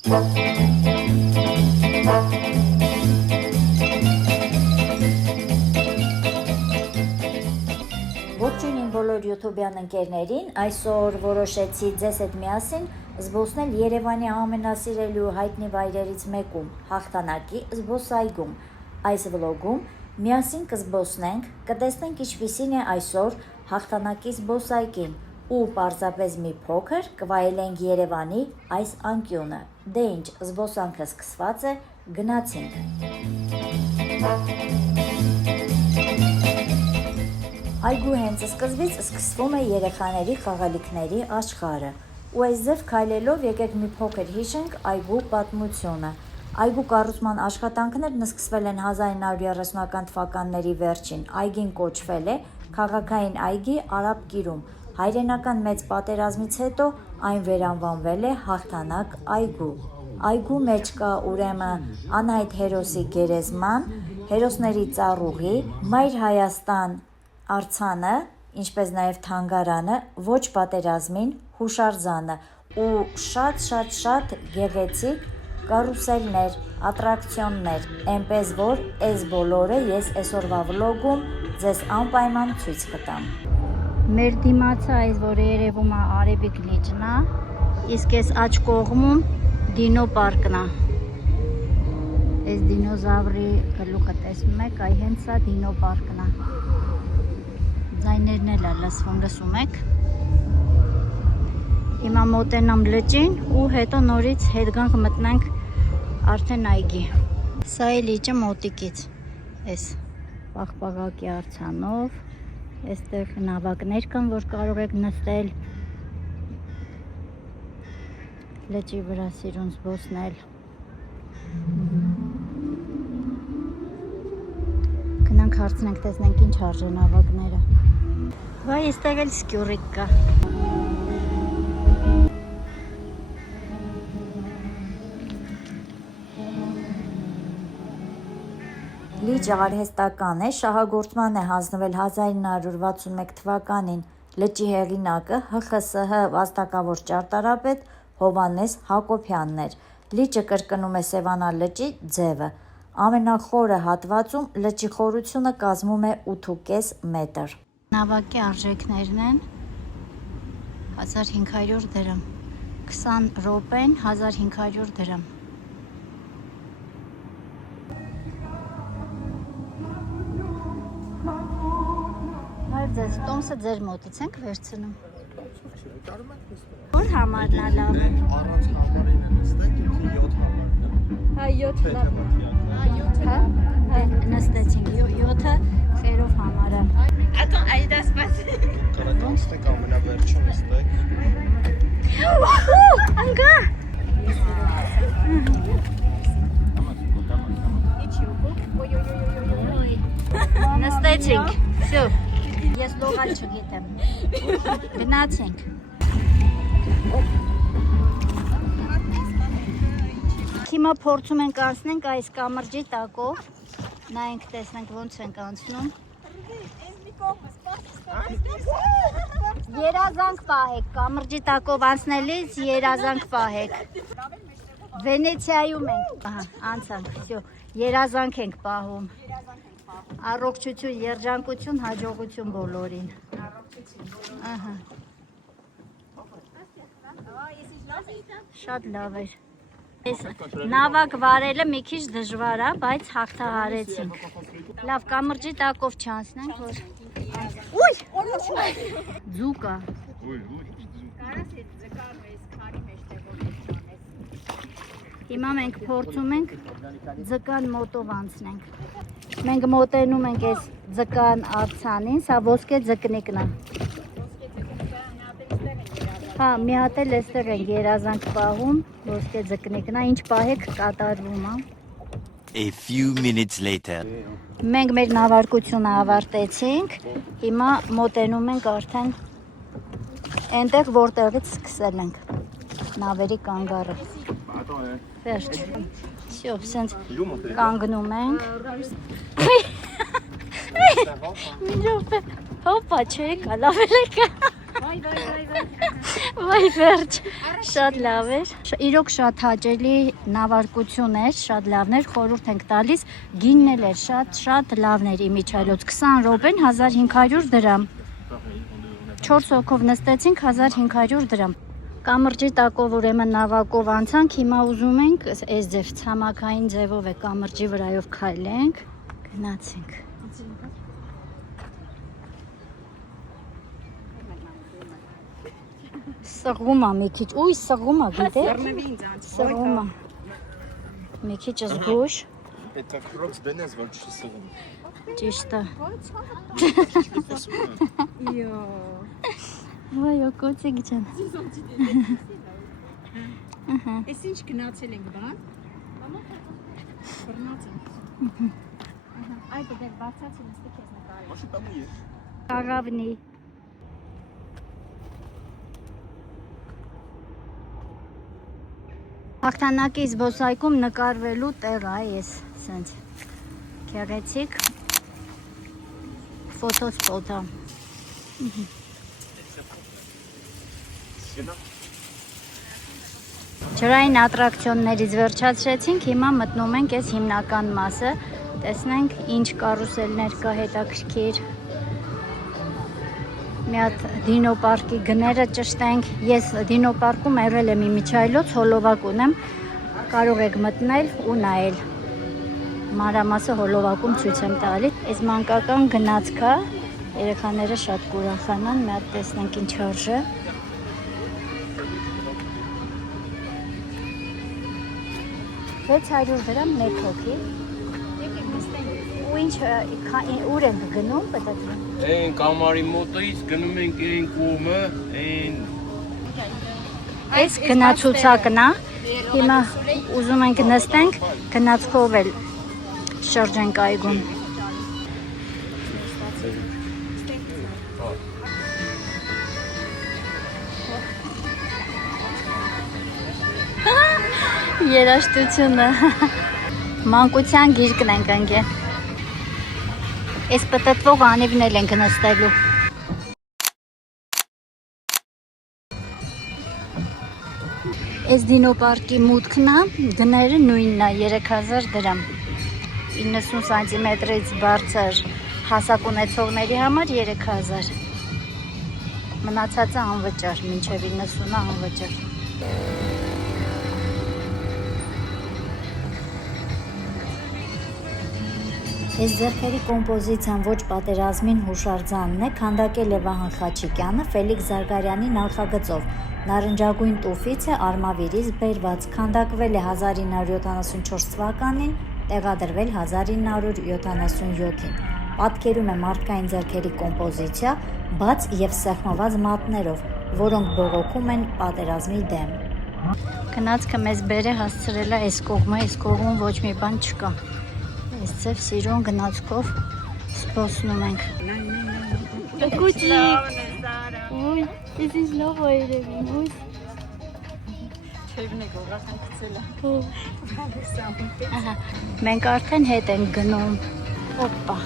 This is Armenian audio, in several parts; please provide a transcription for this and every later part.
Ողջույն իմ բոլոր յութուբյան ընկերներին, այսօր որոշեցի ձեզ հետ միասին զբոսնել Երևանի ամենասիրելի ու հայտնի վայրերից մեկում, Հաղթանակի զբոսայգում։ Այս վլոգում միասին կզբոսնենք, կտեսնենք ինչպիսին է այսօր Հաղթանակի զբոսայգին ու պարզապես մի փոքր կվայելենք Երևանի այս անկյունը։ Դե ինչ, զբոսանքը սկսված է, գնացինք։ Այգու հենց սկզբից սկսվում է երեխաների խաղալիքների աշխարհը։ Ու այսձև քայլելով եկեք մի փոքր հիշենք այգու պատմությունը։ Այգու կառուցման աշխատանքներն սկսվել են 1930-ական թվականների վերջին։ Այգին կոչվել է քաղաքային այգի Արաբ կիրում։ Հայրենական մեծ պատերազմից հետո այն վերանվանվել է Հաղթանակ այգու։ Այգու մեջ կա ուրեմն անհայտ հերոսի գերեզման, հերոսների ծառուղի, Մայր Հայաստան արձանը, ինչպես նաև թանգարանը, ոչ պատերազմին հուշարձանը ու շատ գեղեցիկ կարուսելներ, ատրակցիոններ, այնպես որ այս բոլորը ես այսօրվա վլոգում ձեզ անպայման ցույց կտամ։ Մեր դիմացը այս որը երևում է Արևիկ լիճն է, իսկ այս աջ կողմում դինո պարկն է։ Այս դինոզավրի գլուխը տեսնում եք, այ հենց սա դինո պարկն է։ Ձայներն էլ լսում եք։ Հիմա մոտենամ լճին ու հետո նորից հետ գանք մտնենք արդեն այգի։ Սա է լիճը մոտիկից։ Այս պաղպաղակի արձանով, այստեղ նավակներ կան, որ կարող եք նստել։ Լճի վրա սիրուն զբոսնել։ Գնանք հարցնենք, տեսնենք ինչ արժե նավակները։ Վայ, այստեղ էլ սկյուրիկ կա։ Լիճը արհեստական է, շահագործման է հանձնվել 1961 թվականին։ Լճի հեղինակը ՀԽՍՀ վաստակավոր ճարտարապետ Հովհաննես Հակոբյանն էր։ Լիճը կրկնում է Սևանա լճի ձևը։ Ամենախորը հատվածում լճի խորությունը կազմում է 8,5 մետր։ Նավակի արժեքներն են 1500 դրամ, 20 րոպեն 1500 դրամ։ Հայր ձեզ, տոմսը ձեր մոտից ենք վերցնում։ Որ համարն է լավ։ Առանց համարին են նստեք, ինքը 7 համարն է։ Հա 7 լավ։ Հա, նստեցինք 7-ը խերով համարը։ Attends, Aïda, c'est passé. Կարաք նստեք ամենավերջում նստեք։ Անգա։ Նստեցինք, всё։ Ես լողալ չգիտեմ։ Գնացինք։ Հիմա փորձում ենք անցնենք այս կամրջի տակով։ Նայենք, տեսնենք ոնց ենք անցնում։ Երազանք պահեք, կամրջի տակով անցնելիս երազանք պահեք։ Վենեցիայում ենք, անցանք, всё, երազանք ենք պահում։ Առողջություն, երջանկություն, հաջողություն բոլորին։ Ահա։ Շատ լավ էր։ Այս նավակ վարելը մի քիչ դժվար է, բայց հաղթահարեցինք։ Լավ, կամրջի տակով չանցնենք, որ Ուй! Ձուկ է։ Հիմա մենք փորձում ենք ձկան մոտով անցնենք։ Մենք մոտենում ենք այս ձկան արձանին, սա ոսկե ձկնիկն է։ Հա, մի հատ էլ այստեղ ենք երազանք պահում, ոսկե ձկնիկն է, ինչ պահեք կատարվում է։ A few minutes later. Մենք մեր նավարկությունը ավարտեցինք, հիմա մոտենում ենք արդեն այնտեղ, որտեղից սկսել ենք նավերի կանգառը։ Վերջ։ Всё, սենց կանգնում ենք։ Մի րոպե, հոպա, չէ, կա, լավ էլ եկա։ Վայ վերջ, շատ լավ էր։ Իրոք շատ հաճելի նավարկություն էր, շատ լավն էր, խորհուրդ ենք տալիս, գինն էլ էր շատ լավն էր իմիջայլոց, 20 րոպեն 1500 դրամ, 4 հոգով նստեցինք 1500 դրամ։ Կամրջի տակով ուրեմն նավակով անցանք, հիմա ուզում ենք այս ձև ցամաքային ձևով է կամրջի վրայով քայլենք, գնացինք։ Սղում է մի քիչ, ուй սղում է գիտե, սղում է, մի քիչ զգուշ, Это крокс դենես, որ չի սղում։ ճիշտ է, վայ օկոցիկ ջան, Ես ինչ գնացել ենք բան։ Այ դեռ բացացին ստի քեզ նկարել։ Աղավնի, Հաղթանակի զբոսայգում նկարվելու տեղ է ես, սենց, քեղեցիկ, ֆոտոսպոտ է։ Ջրային ատրակցիոններից վերջացրեցինք, հիմա մտնում ենք այս հիմնական մասը, տեսնենք ինչ կարուսելներ կա հետաքրքիր։ Մի հատ դինոպարկի գները ճշտենք, ես դինոպարկում եղել եմ իմիջայլոց, հոլովակ ունեմ, կարող եք մտնել ու նայել, մանրամասը հոլովակում ցույց եմ տալի, այս մանկական գնացքա, երեխաները շատ կուրախանան, մի հատ տեսնենք ինչ արժե, 600 դրամ մեկ հոգի, ու ինչ ուր ենք գնում, պետք Այն կամարի մոտից գնում ենք այն կողմը, այն Այս գնացուցակն է, հիմա ուզում ենք նստենք, գնացքով էլ շրջենք այգուն։ Երաշտությունը, մանկության գիրկն ենք ընկել։ Այս պտտվող անիվն էլ ենք նստելու։ Այս դինոպարկի մուտքն է, գները նույնն է, 3000 դրամ։ 90 սանտիմետրից բարձր հասակ ունեցողների համար 3000։ Մնացածը անվճար, մինչև 90-ը անվճար։ Այս ձեռքերի կոմպոզիցիան ոչ պատերազմին հուշարձանն է, քանդակել է Վահան Խաչիկյանը Ֆելիքս Զարգարյանի նախագծով։ Նարնջագույն տուֆից է արմավիրից բերված, քանդակվել է 1974 թվականին, տեղադրվել 1977-ին։ Պատկերում է մարդկային ձեռքերի կոմպոզիցիա, բաց և սեղմված մատներով, որոնք բողոքում են պատերազմի դեմ։ Գնացքը մեզ բեր է հասցրել է այս կողմում ոչ մի բան չկա։ Այս ձև սիրուն գնացքով սպոսնում ենք։ Կուտիկ, ուй, this is լավ այրևին, ուй։ Չևն է գողասան քցել է։ Մենք արդեն հետ ենք գնում, օպա։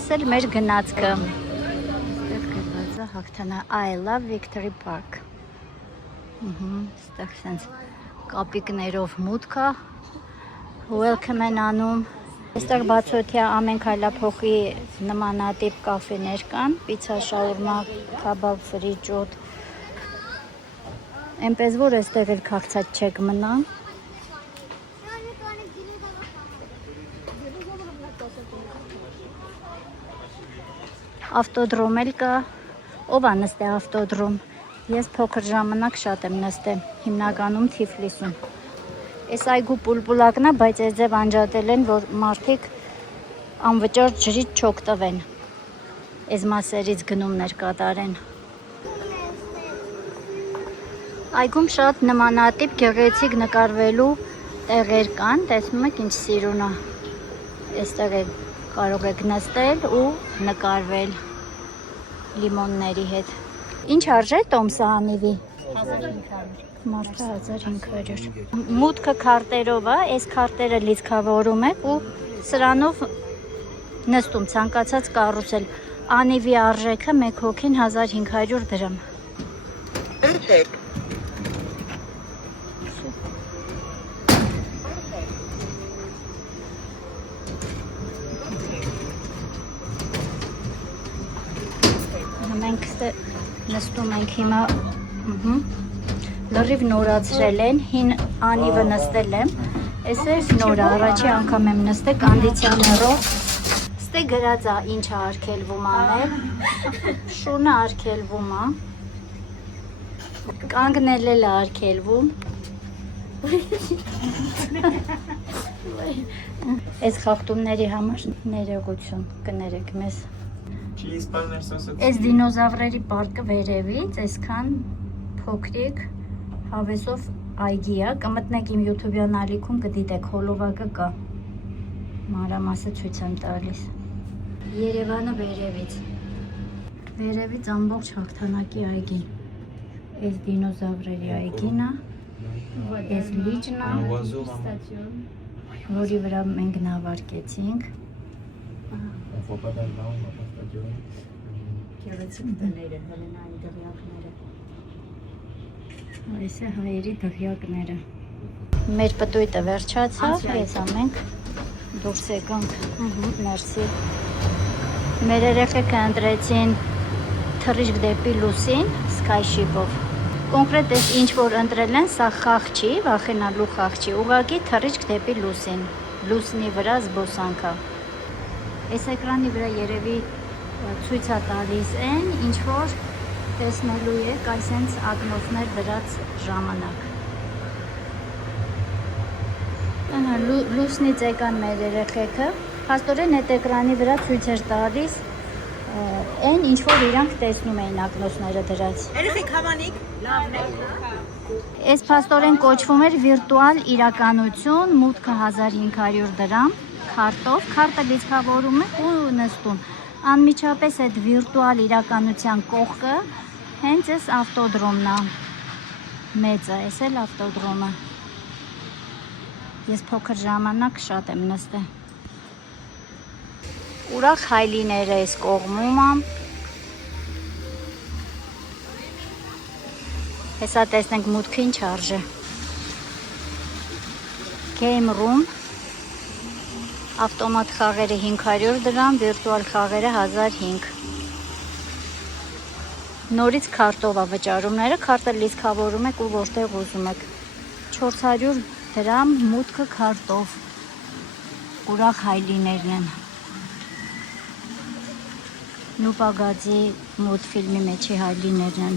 Այս էլ մեր գնացքը։ Ստեղ գրված է հաղթանա I love Victory Park։ Ստեղ սենց կապիկներով մուտքա, welcome են անում, այստեղ բացօթյա ամեն քայլափոխի նմանատիպ կաֆեներ կան, պիցա, շաուրմա, քաբաբ, ֆրիջոտ, այնպես որ այստեղ էլ քաղցած չեք մնա, ավտոդրոմ էլ կա, ով է նստե ավտոդրոմ, Ես փոքր ժամանակ շատ եմ նստել, հիմնականում Թիֆլիսում։ Այս այգու պուլպուլակն է, բայց այս ձև անջատել են, որ մարդիկ անվճար ջրից չօգտվեն։ Այս մասերից գնումներ կատարեն։ Այգում շատ նմանատիպ գեղեցիկ նկարվելու տեղեր կան, տեսնում եք ինչ սիրուն է։ Այստեղ կարող եք նստել ու նկարվել լիմոնների հետ։ Ինչ արժե տոմսը անիվի։ 1500։ Մարդը 1500։ Մուտքը քարտերով է, այս քարտերը լիցքավորում եք ու սրանով Նստում ցանկացած կառուցել։ Անիվի արժեքը 1 հոգին 1500 դրամ։ Մենք նստում ենք հիմա լրիվ նորացրել են, հին անիվը նստել եմ, ես նորը առաջի անգամ եմ նստել կոնդիցիոներով, ստե գրած է ինչ է արգելվում անել, շունը արգելվում է, կանգնել էլ է արգելվում, այս խախտումների համար ներողություն կներեք մեզ։ Այս դինոզավրերի պարկը վերևից, այսքան փոքրիկ հավեսով այգի է, կմտնեք իմ YouTube-յան ալիքում կդիտեք, հոլովակը կա, մանրամասը ցույց եմ տալիս։ Երևանը վերևից ամբողջ հաղթանակի այգին, այս դինոզավրերի այգին է, այս լիճն է, որի վրա մենք նավարկեցինք։ Գեղեցիկ դները, Հելենայի դղյակները։ Այս է հայերի դղյակները։ Մեր պտույտը վերջացավ, ես ամենք դուրս եկանք, մերսի։ Մեր երեխեքը ընտրեցին թռիչք դեպի լուսին, Skyship-ով։ Կոնկրետ այս ինչ որ ընտրել են, սա խաղ չի, վախենալու խաղ չի, ուղղակի թռիչք դեպի լուսին, լուսնի վրա զբոսանք է։ Այս էկրանի վրա երևի ցույց է տալիս են, ինչ որ տեսնելու եք այսենց ակնոցներ դրած ժամանակ։ Լուսնից եկան մեր երեխեքը, փաստորեն այդ էկրանի վրա ցույց էր տալիս այն, ինչ որ իրանք տեսնում էին ակնոցները դրած։ Երեխեք հավանիք, լավն է։ Այս փաստորեն կոչվում էր վիրտուալ իրականություն, մուտքը 1500 դրամ, քարտով, քարտը լիցքավորում եք ու նստում։ Անմիջապես այդ վիրտուալ իրականության կողքը հենց այս ավտոդրոմն է, մեծը, այս էլ ավտոդրոմը։ Ես փոքր ժամանակ շատ եմ նստել։ Ուրախ հայլիները այս կողմում է։ Հեսա տեսնենք մուտքը ինչ արժե։ Game room, ավտոմատ խաղերը 500 դրամ, վիրտուալ խաղերը 1005։ Նորից քարտով է վճարումները, քարտը լիցքավորում եք ու որտեղ ուզում եք։ 400 դրամ մուտքը քարտով։ Ուրախ հայլիներն են։ Նուպագածի մուլտֆիլմի մեջի հայլիներն են։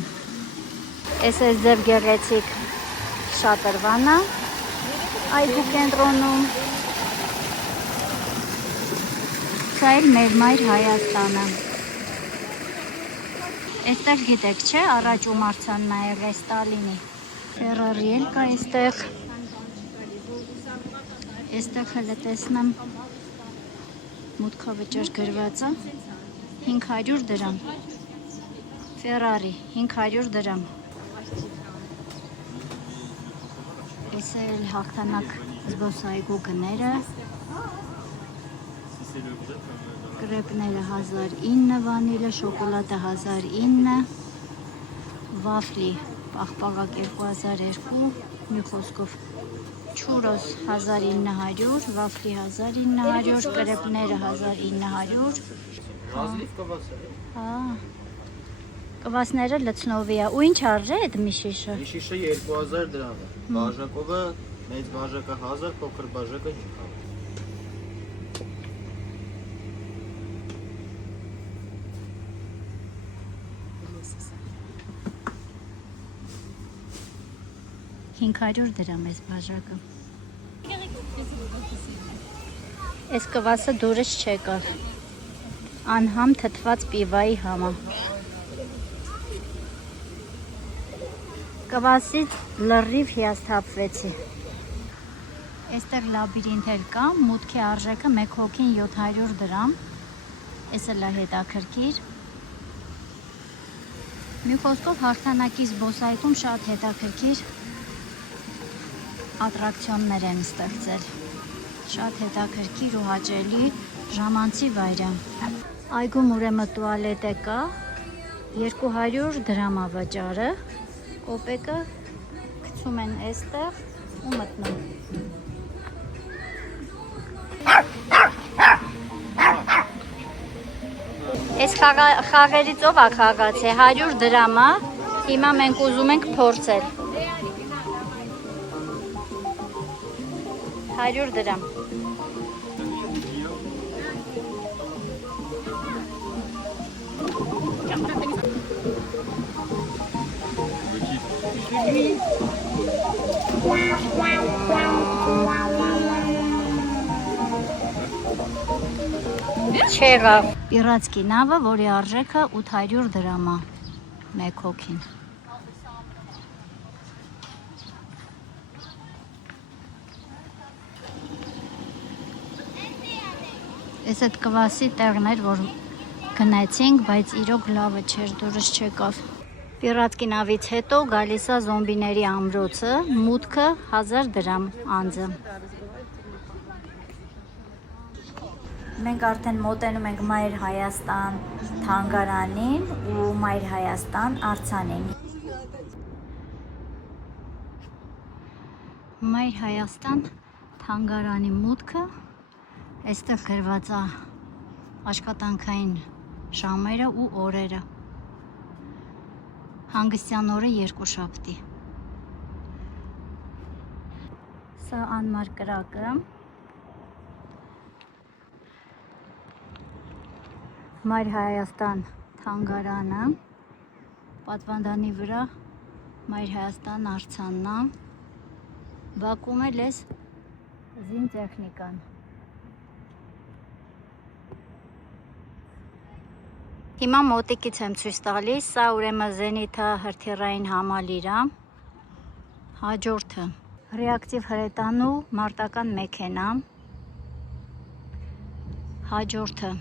Այս է ձև գեղեցիկ շատրվանը այգու կենտրոնում։ Սա էլ մեր մայր Հայաստանը։ Այստեղ գիտեք, չէ, առաջ ում արձանն ա եղել Ստալինի։ Ֆերարի էլ կա այստեղ։ Այստեղ հələ տեսնեմ մուտքավճար գրված է 500 դրամ։ Ֆերարի 500 դրամ։ Այս էլ հաղթանակ զբոսայգու գները։ Կրեպները 1009, վանիլը, շոկոլադը 1009, վաֆլի պաղպաղակ 2002, մի խոսքով չուրոս 1900, վաֆլի 1900, կրեպները 1900։ Կվասները լցնովի է։ Ու ինչ արժե այդ միշիշը։ Միշիշը 2000 դրամ է։ Բաժակովը մեծ բաժակը 1000, փոքր բաժակը 500։ $500 դրամ էս բաժակը։ Այս կվասը դուրս չեկավ։ Անհամ թթված պիվայի համա։ Կվասից լրիվ հիասթափվեցի։ Այստեղ լաբիրինթ էլ կա, մուտքի արժեքը 1 հոգին 700 դրամ։ Էս էլ է հետաքրքիր։ Մի խոսքով հաղթանակի զբոսայգում շատ հետաքրքիր ատրակցիոններ են ստեղծել։ Շատ հետաքրքիր ու հաճելի ժամանցի վայրը։ Այգում ուրեմն տուալետ է կա, 200 դրամ է վճարը, կոպեկը գցում են այստեղ ու մտնում։ Այս խաղերից ով է խաղացել, 100 դրամ է, հիմա մենք ուզում ենք փորձել։ 100 դրամ։ Չեղավ։ Պիրացկի նավը, որի արժեքը 800 դրամ է մեկ հոգին։ Այս այդ կվասի տեղն էր, որ գնացինք, բայց իրոք լավը չէր, դուրս չեկավ։ Պիրացկի նավից հետո գալիս է զոմբիների ամրոցը, մուտքը 1000 դրամ անձը։ Մենք արդեն մոտենում ենք Մայր Հայաստան թանգարանին ու Մայր Հայաստան արձանին։ Մայր Հայաստան թանգարանի մուտքը, այստեղ գրված է աշխատանքային ժամերը ու օրերը։ Հանգստյան օրը երկուշաբթի։ Սա անմար կրակը։ Մայր Հայաստան թանգարանը, պատվանդանի վրա Մայր Հայաստան արձանն է, բակում էլ էս զինտեխնիկան։ Հիմա մոտիկից եմ ցույց տալիս, սա ուրեմն Զենիթա հրթիռային համալիր է, հաջորդը ռեակտիվ հրետանու մարտական մեքենա, հաջորդը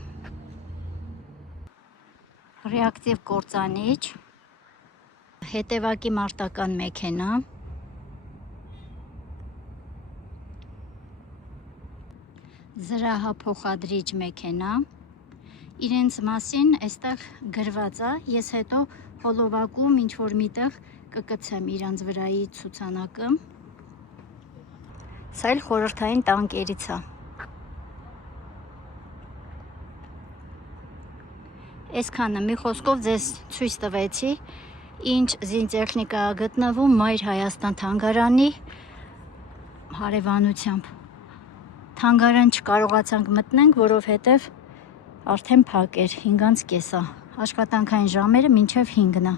ռեակտիվ կործանիչ, հետևակի մարտական մեքենա, զրահափոխադրիչ մեքենա, իրենց մասին այստեղ գրված է, ես հետո հոլովակում ինչ-որ միտեղ կկցեմ իրանց վրայի ցուցանակը, սա էլ խորհրդային տանկերից է։ Այսքանը մի խոսքով ձեզ ցույց տվեցի, ինչ զինտեխնիկա գտնվում Մայր Հայաստան թանգարանի հարևանությամբ։ Թանգարան չկարողացանք մտնենք, որովհետև արդեն փակ էր, 5:30 է, աշխատանքային ժամերը մինչև 5-ն է։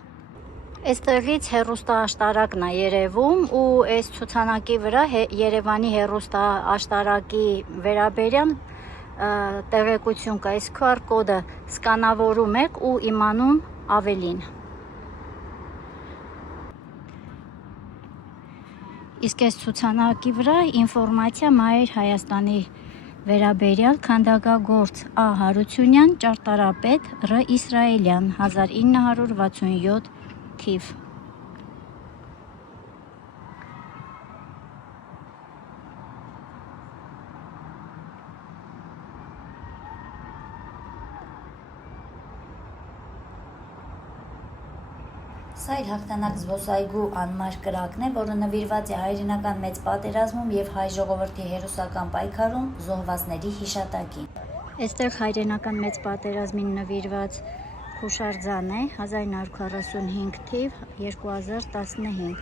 Այստեղից հեռուստաաշտարակն է երևում ու այս ցուցանակի վրա Երևանի հեռուստաաշտարակի վերաբերյալ տեղեկություն կա, այս QR կոդը սկանավորում եք ու իմանում ավելին։ Իսկ այս ցուցանակի վրա ինֆորմացիա Մայր Հայաստանի վերաբերյալ քանդակագործ Ա. Հարությունյան, ճարտարապետ Ռ. Իսրայելյան, 1967 թիվ։ Սա իր հաղթանակ զբոսայգու անմար կրակն է, որը նվիրված է հայրենական մեծ պատերազմում և հայ ժողովրդի հերոսական պայքարում զոհվածների հիշատակին։ Այստեղ հայրենական մեծ պատերազմին նվիրված հուշարձան է, 1945 թիվ, 2015,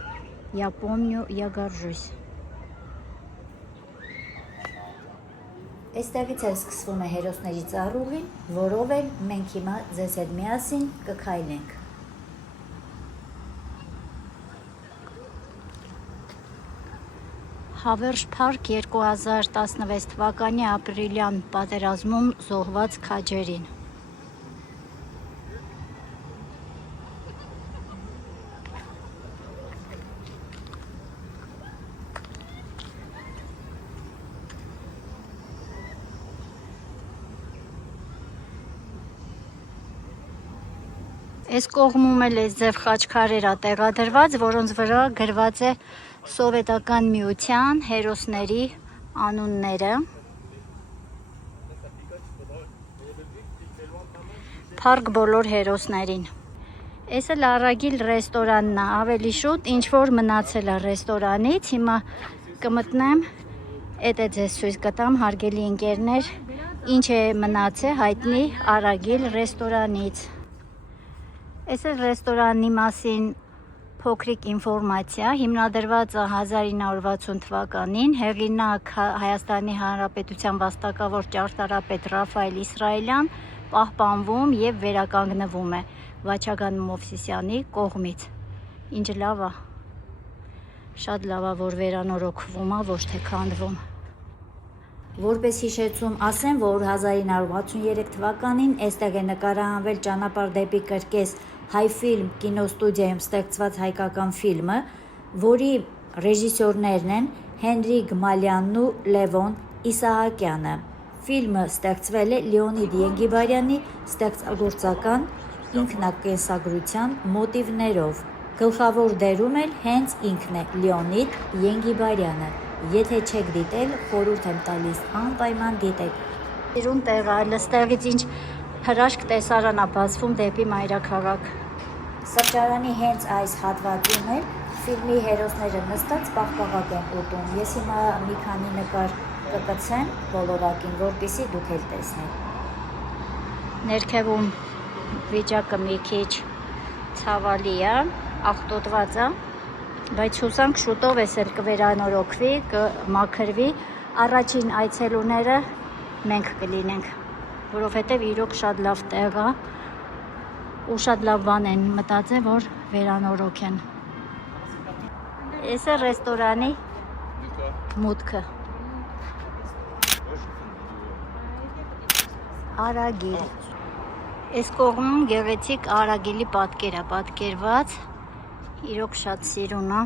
«Я помню, я горжусь»։ Այստեղից էլ սկսվում է հերոսների ծառուղին, որով էլ մենք հիմա ձեզ հետ միասին կքայլենք։ Հավերժ Փարք 2016 թվականի ապրիլյան պատերազմում զոհված քաջերին։ Այս կողմում էլ այս ձև խաչքարեր է տեղադրված, որոնց վրա գրված է Սովետական միության հերոսների անունները։ Փառք բոլոր հերոսներին։ Էս էլ Արագիլ ռեստորանն է, ավելի շուտ ինչ որ մնացել է ռեստորանից, հիմա կմտնեմ, էդ է ձեզ ցույց կտամ, հարգելի ընկերներ, ինչ է մնացել հայտնի Արագիլ ռեստորանից։ Էս էլ ռեստորանի մասին փոքրիկ ինֆորմացիա, հիմնադրված է 1960 թվականին, հեղինակ Հայաստանի Հանրապետության վաստակավոր ճարտարապետ Ռաֆայել Իսրայելյան, պահպանվում եւ վերականգնվում է Վաչագան Մովսիսյանի կողմից։ Ինչ լավ է, շատ լավ է, որ վերանորոգվում է, ոչ թե քանդվում։ Որպես հիշեցում ասեմ, որ 1963 թվականին այստեղ է նկարահանվել «Ճանապարհ դեպի կրկես» Հայֆիլմ կինոստուդիայում ստեղծված հայկական ֆիլմը, որի ռեժիսորներն են Հենրի Գմալյանն ու Լևոն Իսահակյանը։ Ֆիլմը ստեղծվել է Լեոնիդ Ենգիբարյանի ստեղծագործական ինքնակենսագրության մոտիվներով։ Գլխավոր դերում էլ հենց ինքն է Լեոնիդ Ենգիբարյանը։ Եթե չեք դիտել, խորհուրդ եմ տալիս անպայման դիտեք։ Իրուն տեղը այլստեղից ինչ հրաշք տեսարան է բացվում դեպի մայրաքաղաք։ Սրճարանի հենց այս հատվածում էլ ֆիլմի հերոսները նստած պաղպաղակ են ուտում։ Ես հիմա մի քանի նկար կկցեմ բոլորակին, որպեսզի դուք էլ տեսնեք։ Ներքևում վիճակը մի քիչ ցավալի է, աղտոտված է, բայց հուսանք շուտով էս էլ կվերանորոգվի, կմաքրվի, առաջին այցելուները մենք կլինենք, որովհետև իրոք շատ լավ տեղ է ու շատ լավ բան են մտածել, որ վերանորոգեն։ Էս է ռեստորանի մուտքը։ Արագիլ։ Այս կողմում գեղեցիկ Արագիլի պատկեր է պատկերված, իրոք շատ սիրուն է։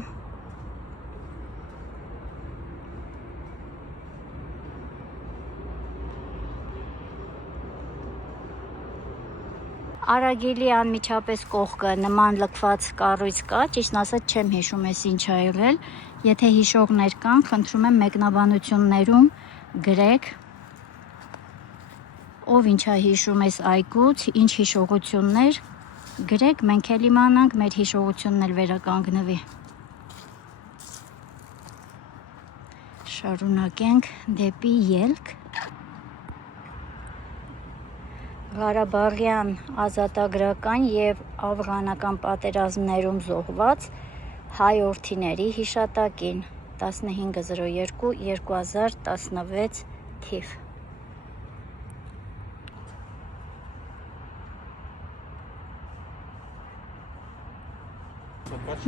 Արագիլի անմիջապես կողքը նման լքված կառույց կա, ճիշտն ասած չեմ հիշում ես ինչ ա եղել, եթե հիշողներ կան, խնդրում եմ մեկնաբանություններում գրեք, ով ինչ ա հիշում ես այգուց, ինչ հիշողություններ, գրեք, մենք էլ իմանանք, մեր հիշողությունն էլ վերականգնվի։ Շարունակենք դեպի ելք։ Ղարաբաղյան ազատագրական եւ աֆղանական պատերազմներում զոհված հայ օրթիների հիշատակին 1502-2016 թիվ։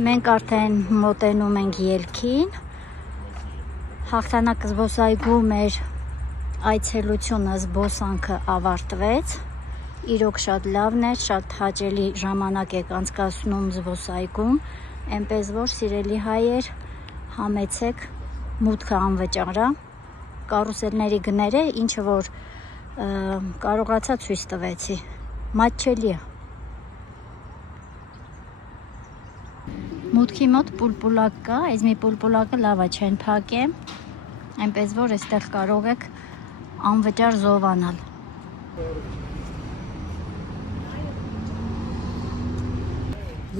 Մենք արդեն մոտենում ենք ելքին։ Հաղթանակ զբոսայգու մեր այցելությունը զբոսանքը ավարտվեց։ Իրոք շատ լավն էր, շատ հաճելի ժամանակ եք անցկացնում զբոսայգում, այնպես որ սիրելի հայեր, համեցեք, մուտքը անվճար է, կարուսելների գները, ինչը որ կարողացա ցույց տվեցի, մատչելի է։ Մուտքի մոտ պուլպուլակ կա, այս մի պուլպուլակը լավ է չեն փակեմ, այնպես որ այստեղ կարող եք անվճար զովանալ։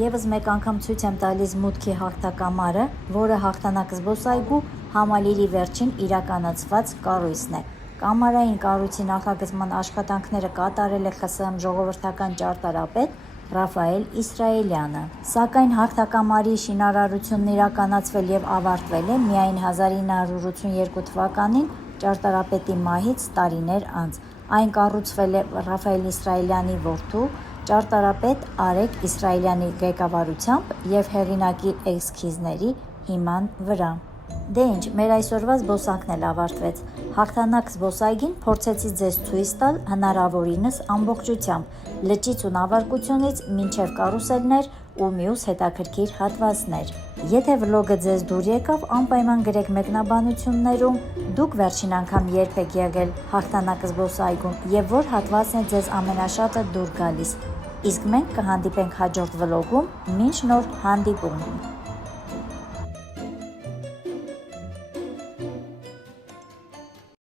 Եվս մեկ անգամ ցույց եմ տալիս մուտքի հաղթակամարը, որը հաղթանակ զբոսայգու համալիրի վերջին իրականացված կառույցն է։ Կամարային կառույցի նախագծման աշխատանքները կատարել է ԽՍՀՄ ժողովրդական ճարտարապետ Ռաֆայել Իսրայելյանը։ Սակայն հաղթակամարի շինարարությունն իրականացվել եւ ավարտվել է միայն 1982 թվականին ճարտարապետի մահից տարիներ անց։ Այն կառուցվել է Ռաֆայել Իսրայելյանի որդու ճարտարապետ Արեգ Իսրայելյանի ղեկավարությամբ եւ հեղինակի էսքիզների հիման վրա։ Դե ինչ, մեր այսօրվա զբոսանքն էլ ավարտվեց։ Հաղթանակ զբոսայգին փորձեցի ձեզ ցույց տալ հնարավորինս ամբողջությամբ, լճից ու նավարկությունից մինչև կարուսելներ ու մյուս հետաքրքիր հատվածներ։ Եթե վլոգը ձեզ դուր եկավ, անպայման գրեք մեկնաբանություններում, դուք վերջին անգամ երբ եք եղել հաղթանակ զբոսայգում եւ որ հատվածն է ձեզ ամենաշատը դուր գալիս։ Իսկ մենք կհանդիպենք հաջորդ վլոգում, մինչ նոր հանդիպում։